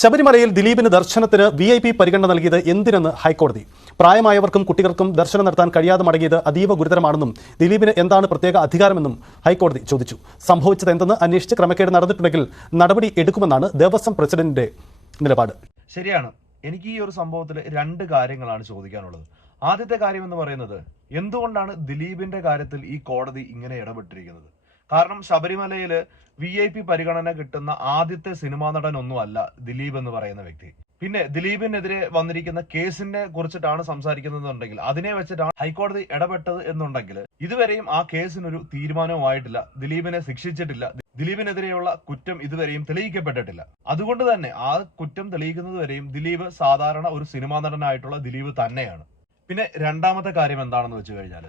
ശബരിമലയിൽ ദിലീപിന് ദർശനത്തിന് വി ഐ പി പരിഗണന നൽകിയത് എന്തിനെന്ന് ഹൈക്കോടതി? പ്രായമായവർക്കും കുട്ടികൾക്കും ദർശനം നടത്താൻ കഴിയാതെ മടങ്ങിയത് അതീവ ഗുരുതരമാണെന്നും ദിലീപിന് എന്താണ് പ്രത്യേക അധികാരമെന്നും ഹൈക്കോടതി ചോദിച്ചു. സംഭവിച്ചത് എന്തെന്ന് അന്വേഷിച്ച് ക്രമക്കേട് നടന്നിട്ടുണ്ടെങ്കിൽ നടപടി എടുക്കുമെന്നാണ് ദേവസ്വം പ്രസിഡന്റിന്റെ നിലപാട്. ശരിയാണ്. എനിക്ക് ഈ ഒരു സംഭവത്തിൽ രണ്ട് കാര്യങ്ങളാണ് ചോദിക്കാനുള്ളത്. ആദ്യത്തെ കാര്യം എന്ന് പറയുന്നത് എന്തുകൊണ്ടാണ് ദിലീപിന്റെ കാര്യത്തിൽ ഈ കോടതി ഇങ്ങനെ ഇടപെട്ടിരിക്കുന്നത്? കാരണം ശബരിമലയിൽ വി ഐ പി പരിഗണന കിട്ടുന്ന ആദ്യത്തെ സിനിമാ നടൻ ഒന്നുമല്ല ദിലീപ് എന്ന് പറയുന്ന വ്യക്തി. പിന്നെ ദിലീപിനെതിരെ വന്നിരിക്കുന്ന കേസിനെ കുറിച്ചിട്ടാണ് സംസാരിക്കുന്നതെന്നുണ്ടെങ്കിൽ അതിനെ വെച്ചിട്ടാണ് ഹൈക്കോടതി ഇടപെട്ടത് എന്നുണ്ടെങ്കിൽ ഇതുവരെയും ആ കേസിനൊരു തീരുമാനവുമായിട്ടില്ല. ദിലീപിനെ ശിക്ഷിച്ചിട്ടില്ല. ദിലീപിനെതിരെയുള്ള കുറ്റം ഇതുവരെയും തെളിയിക്കപ്പെട്ടിട്ടില്ല. അതുകൊണ്ട് തന്നെ ആ കുറ്റം തെളിയിക്കുന്നത് വരെയും ദിലീപ് സാധാരണ ഒരു സിനിമാ നടനായിട്ടുള്ള ദിലീപ് തന്നെയാണ്. പിന്നെ രണ്ടാമത്തെ കാര്യം എന്താണെന്ന് വെച്ച് കഴിഞ്ഞാൽ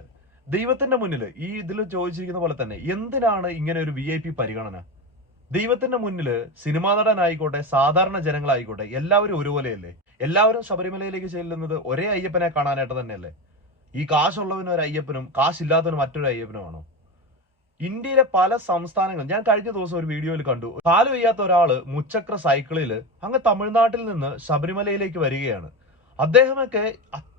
ദൈവത്തിന്റെ മുന്നിൽ ഈ ഇതിൽ ചോദിച്ചിരിക്കുന്ന പോലെ തന്നെ എന്തിനാണ് ഇങ്ങനെ ഒരു വി ഐ പി പരിഗണന? ദൈവത്തിന്റെ മുന്നിൽ സിനിമാ നടനായിക്കോട്ടെ സാധാരണ ജനങ്ങളായിക്കോട്ടെ എല്ലാവരും ഒരുപോലെയല്ലേ? എല്ലാവരും ശബരിമലയിലേക്ക് ചെല്ലുന്നത് ഒരേ അയ്യപ്പനെ കാണാനായിട്ട് തന്നെയല്ലേ? ഈ കാശുള്ളവന് ഒരു അയ്യപ്പനും കാശില്ലാത്തവന് മറ്റൊരു അയ്യപ്പനുമാണോ? ഇന്ത്യയിലെ പല സംസ്ഥാനങ്ങളും ഞാൻ കഴിഞ്ഞ ദിവസം ഒരു വീഡിയോയിൽ കണ്ടു. കാൽ വയ്യാത്ത ഒരാൾ മുച്ചക്ര സൈക്കിളിൽ അങ്ങ് തമിഴ്നാട്ടിൽ നിന്ന് ശബരിമലയിലേക്ക് വരികയാണ്. അദ്ദേഹമൊക്കെ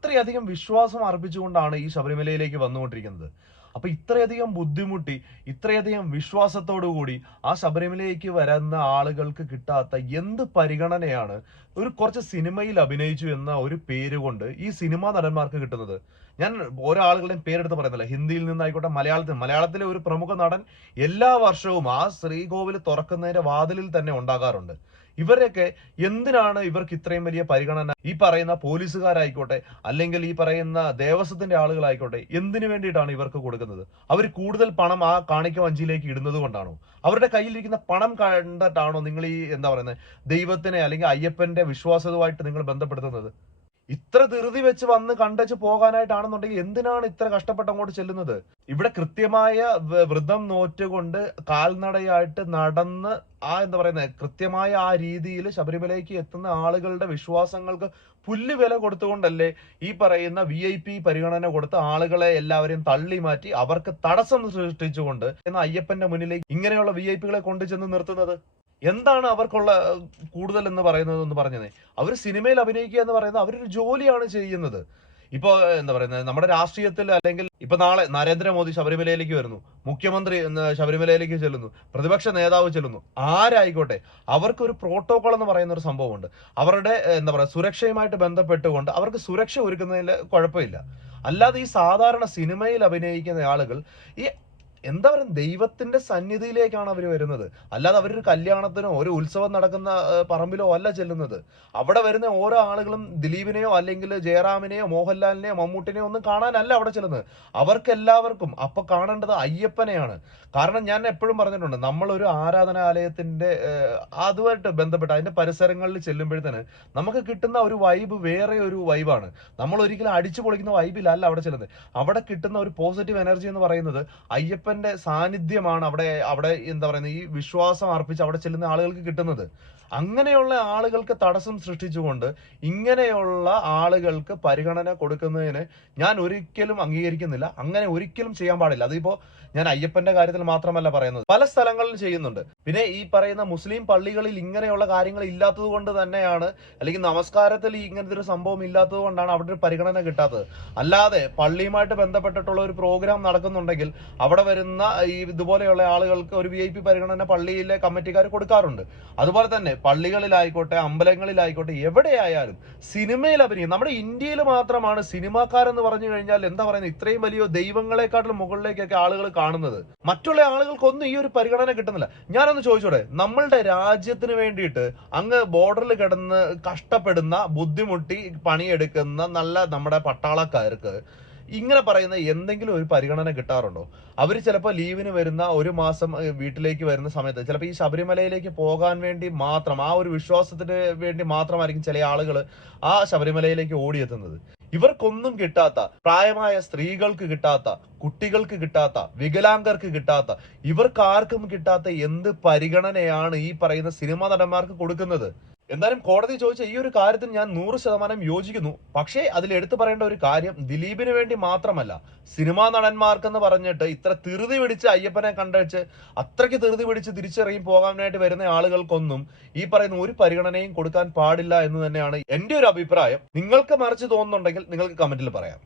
അത്രയധികം വിശ്വാസം അർപ്പിച്ചുകൊണ്ടാണ് ഈ ശബരിമലയിലേക്ക് വന്നുകൊണ്ടിരിക്കുന്നത്. അപ്പൊ ഇത്രയധികം ബുദ്ധിമുട്ടി ഇത്രയധികം വിശ്വാസത്തോടു കൂടി ആ ശബരിമലയിലേക്ക് വരുന്ന ആളുകൾക്ക് കിട്ടാത്ത എന്ത് പരിഗണനയാണ് ഒരു കുറച്ച് സിനിമയിൽ അഭിനയിച്ചു എന്ന ഒരു പേര് കൊണ്ട് ഈ സിനിമാ നടന്മാർക്ക് കിട്ടുന്നത്? ഞാൻ ഓരോ ആളുകളുടെയും പേരെടുത്ത് പറയുന്നില്ല. ഹിന്ദിയിൽ നിന്നായിക്കോട്ടെ മലയാളത്തിൽ മലയാളത്തിലെ ഒരു പ്രമുഖ നടൻ എല്ലാ വർഷവും ആ ശ്രീകോവിൽ തുറക്കുന്നതിന്റെ വാതിലിൽ തന്നെ ഉണ്ടാകാറുണ്ട്. ഇവരൊക്കെ എന്തിനാണ് ഇവർക്ക് ഇത്രയും വലിയ പരിഗണന? ഈ പറയുന്ന പോലീസുകാരായിക്കോട്ടെ അല്ലെങ്കിൽ ഈ പറയുന്ന ദേവസ്വത്തിന്റെ ആളുകളായിക്കോട്ടെ എന്തിനു വേണ്ടിയിട്ടാണ് ഇവർക്ക് കൊടുക്കുന്നത്? അവർ കൂടുതൽ പണം ആ കാണിക്ക വഞ്ചിയിലേക്ക് ഇടുന്നത് കൊണ്ടാണോ? അവരുടെ കയ്യിലിരിക്കുന്ന പണം കണ്ടിട്ടാണോ നിങ്ങൾ ഈ എന്താ പറയുന്നത് ദൈവത്തിനെ അല്ലെങ്കിൽ അയ്യപ്പന്റെ വിശ്വാസവുമായിട്ട് നിങ്ങൾ ബന്ധപ്പെടുത്തുന്നത്? ഇത്ര ധൃതി വെച്ച് വന്ന് കണ്ടച്ച് പോകാനായിട്ടാണെന്നുണ്ടെങ്കിൽ എന്തിനാണ് ഇത്ര കഷ്ടപ്പെട്ട് അങ്ങോട്ട് ചെല്ലുന്നത്? ഇവിടെ കൃത്യമായ വ്രതം നോറ്റുകൊണ്ട് കാൽനടയായിട്ട് നടന്ന് ആ എന്താ പറയുന്നത് കൃത്യമായ ആ രീതിയിൽ ശബരിമലയ്ക്ക് എത്തുന്ന ആളുകളുടെ വിശ്വാസങ്ങൾക്ക് പുല്ല് വില കൊടുത്തുകൊണ്ടല്ലേ ഈ പറയുന്ന വി ഐ പി പരിഗണന കൊടുത്ത് ആളുകളെ എല്ലാവരെയും തള്ളി മാറ്റി അവർക്ക് തടസ്സം സൃഷ്ടിച്ചുകൊണ്ട് എന്ന അയ്യപ്പന്റെ മുന്നിലേക്ക് ഇങ്ങനെയുള്ള വി ഐ പികളെ കൊണ്ടു ചെന്ന് നിർത്തുന്നത്? എന്താണ് അവർക്കുള്ള കൂടുതൽ എന്ന് പറയുന്നത് എന്ന് പറഞ്ഞത്? അവർ സിനിമയിൽ അഭിനയിക്കുക എന്ന് പറയുന്നത് അവരൊരു ജോലിയാണ് ചെയ്യുന്നത്. ഇപ്പോ എന്താ പറയുന്നത് നമ്മുടെ രാഷ്ട്രീയത്തിൽ അല്ലെങ്കിൽ ഇപ്പൊ നാളെ നരേന്ദ്രമോദി ശബരിമലയിലേക്ക് വരുന്നു. മുഖ്യമന്ത്രി ശബരിമലയിലേക്ക് ചെല്ലുന്നു. പ്രതിപക്ഷ നേതാവ് ചെല്ലുന്നു. ആരായിക്കോട്ടെ അവർക്ക് ഒരു പ്രോട്ടോകോൾ എന്ന് പറയുന്ന ഒരു സംഭവമുണ്ട്. അവരുടെ എന്താ പറയുക സുരക്ഷയുമായിട്ട് ബന്ധപ്പെട്ടുകൊണ്ട് അവർക്ക് സുരക്ഷ ഒരുക്കുന്നതിൽ കുഴപ്പമില്ല. അല്ലാതെ ഈ സാധാരണ സിനിമയിൽ അഭിനയിക്കുന്ന ആളുകൾ ഈ എന്താ പറയുക ദൈവത്തിന്റെ സന്നിധിയിലേക്കാണ് അവർ വരുന്നത്. അല്ലാതെ അവരൊരു കല്യാണത്തിനോ ഒരു ഉത്സവം നടക്കുന്ന പറമ്പിലോ അല്ല ചെല്ലുന്നത്. അവിടെ വരുന്ന ഓരോ ആളുകളും ദിലീപിനെയോ അല്ലെങ്കിൽ ജയറാമിനെയോ മോഹൻലാലിനെയോ മമ്മൂട്ടിനെയോ ഒന്നും കാണാനല്ല അവിടെ ചെല്ലുന്നത്. അവർക്കെല്ലാവർക്കും അപ്പൊ കാണേണ്ടത് അയ്യപ്പനെയാണ്. കാരണം ഞാൻ എപ്പോഴും പറഞ്ഞിട്ടുണ്ട് നമ്മൾ ഒരു ആരാധനാലയത്തിന്റെ അതുമായിട്ട് ബന്ധപ്പെട്ട് അതിന്റെ പരിസരങ്ങളിൽ ചെല്ലുമ്പോഴത്തേന് നമുക്ക് കിട്ടുന്ന ഒരു വൈബ് വേറെ ഒരു വൈബാണ് നമ്മൾ ഒരിക്കലും അടിച്ചു പൊളിക്കുന്ന വൈബിലല്ല അവിടെ ചെല്ലുന്നത്. അവിടെ കിട്ടുന്ന ഒരു പോസിറ്റീവ് എനർജി എന്ന് പറയുന്നത് അയ്യപ്പന്റെ സാന്നിധ്യമാണ് അവിടെ അവിടെ എന്താ പറയുന്നത് ഈ വിശ്വാസം അർപ്പിച്ച് അവിടെ ചെല്ലുന്ന ആളുകൾക്ക് കിട്ടുന്നത്. അങ്ങനെയുള്ള ആളുകൾക്ക് തടസ്സം സൃഷ്ടിച്ചുകൊണ്ട് ഇങ്ങനെയുള്ള ആളുകൾക്ക് പരിഗണന കൊടുക്കുന്നതിന് ഞാൻ ഒരിക്കലും അംഗീകരിക്കുന്നില്ല. അങ്ങനെ ഒരിക്കലും ചെയ്യാൻ പാടില്ല. അതിപ്പോ ഞാൻ അയ്യപ്പന്റെ കാര്യത്തിൽ മാത്രമല്ല പറയുന്നത്. പല സ്ഥലങ്ങളിലും ചെയ്യുന്നുണ്ട്. പിന്നെ ഈ പറയുന്ന മുസ്ലിം പള്ളികളിൽ ഇങ്ങനെയുള്ള കാര്യങ്ങൾ ഇല്ലാത്തത് കൊണ്ട് തന്നെയാണ് അല്ലെങ്കിൽ നമസ്കാരത്തിൽ ഇങ്ങനത്തെ ഒരു സംഭവം ഇല്ലാത്തത് കൊണ്ടാണ് അവിടെ ഒരു പരിഗണന കിട്ടാത്തത്. അല്ലാതെ പള്ളിയുമായിട്ട് ബന്ധപ്പെട്ടിട്ടുള്ള ഒരു പ്രോഗ്രാം നടക്കുന്നുണ്ടെങ്കിൽ അവിടെ ഈ ഇതുപോലെയുള്ള ആളുകൾക്ക് ഒരു വി ഐ പി പരിഗണന പള്ളിയിലെ കമ്മിറ്റിക്കാർ കൊടുക്കാറുണ്ട്. അതുപോലെ തന്നെ പള്ളികളിലായിക്കോട്ടെ അമ്പലങ്ങളിലായിക്കോട്ടെ എവിടെയായാലും സിനിമയിൽ അഭിനയം നമ്മുടെ ഇന്ത്യയിൽ മാത്രമാണ് സിനിമാക്കാരെന്ന് പറഞ്ഞു കഴിഞ്ഞാൽ എന്താ പറയുന്നത്? ഇത്രയും വലിയ ദൈവങ്ങളെക്കാട്ടിലും മുകളിലേക്കൊക്കെ ആളുകൾ കാണുന്നത്. മറ്റുള്ള ആളുകൾക്കൊന്നും ഈ ഒരു പരിഗണന കിട്ടുന്നില്ല. ഞാനൊന്ന് ചോദിച്ചോടെ നമ്മളുടെ രാജ്യത്തിന് വേണ്ടിയിട്ട് അങ്ങ് ബോർഡറിൽ കിടന്ന് കഷ്ടപ്പെടുന്ന ബുദ്ധിമുട്ടി പണിയെടുക്കുന്ന നല്ല നമ്മുടെ പട്ടാളക്കാർക്ക് ഇങ്ങനെ പറയുന്ന എന്തെങ്കിലും ഒരു പരിഗണന കിട്ടാറുണ്ടോ? അവർ ചിലപ്പോൾ ലീവിന് വരുന്ന ഒരു മാസം വീട്ടിലേക്ക് വരുന്ന സമയത്ത് ചിലപ്പോൾ ഈ ശബരിമലയിലേക്ക് പോകാൻ വേണ്ടി മാത്രം ആ ഒരു വിശ്വാസത്തിന് വേണ്ടി മാത്രമായിരിക്കും ചില ആളുകൾ ആ ശബരിമലയിലേക്ക് ഓടിയെത്തുന്നത്. ഇവർക്കൊന്നും കിട്ടാത്ത പ്രായമായ സ്ത്രീകൾക്ക് കിട്ടാത്ത കുട്ടികൾക്ക് കിട്ടാത്ത വികലാംഗർക്ക് കിട്ടാത്ത ഇവർക്കാർക്കും കിട്ടാത്ത എന്ത് പരിഗണനയാണ് ഈ പറയുന്ന സിനിമാ നടന്മാർക്ക് കൊടുക്കുന്നത്? എന്തായാലും കോടതി ചോദിച്ച ഈ ഒരു കാര്യത്തിൽ ഞാൻ നൂറ് ശതമാനം യോജിക്കുന്നു. പക്ഷേ അതിൽ എടുത്തു പറയേണ്ട ഒരു കാര്യം ദിലീപിന് വേണ്ടി മാത്രമല്ല സിനിമാ നടന്മാർക്കെന്ന് പറഞ്ഞിട്ട് ഇത്ര തിരുതി പിടിച്ച് അയ്യപ്പനെ കണ്ടുവച്ച് അത്രയ്ക്ക് തിരുതി പിടിച്ച് തിരിച്ചറിയി പോകാനായിട്ട് വരുന്ന ആളുകൾക്കൊന്നും ഈ പറയുന്ന ഒരു പരിഗണനയും കൊടുക്കാൻ പാടില്ല എന്ന് തന്നെയാണ് എന്റെ ഒരു അഭിപ്രായം. നിങ്ങൾക്ക് മറിച്ച് തോന്നുന്നുണ്ടെങ്കിൽ നിങ്ങൾക്ക് കമന്റിൽ പറയാം.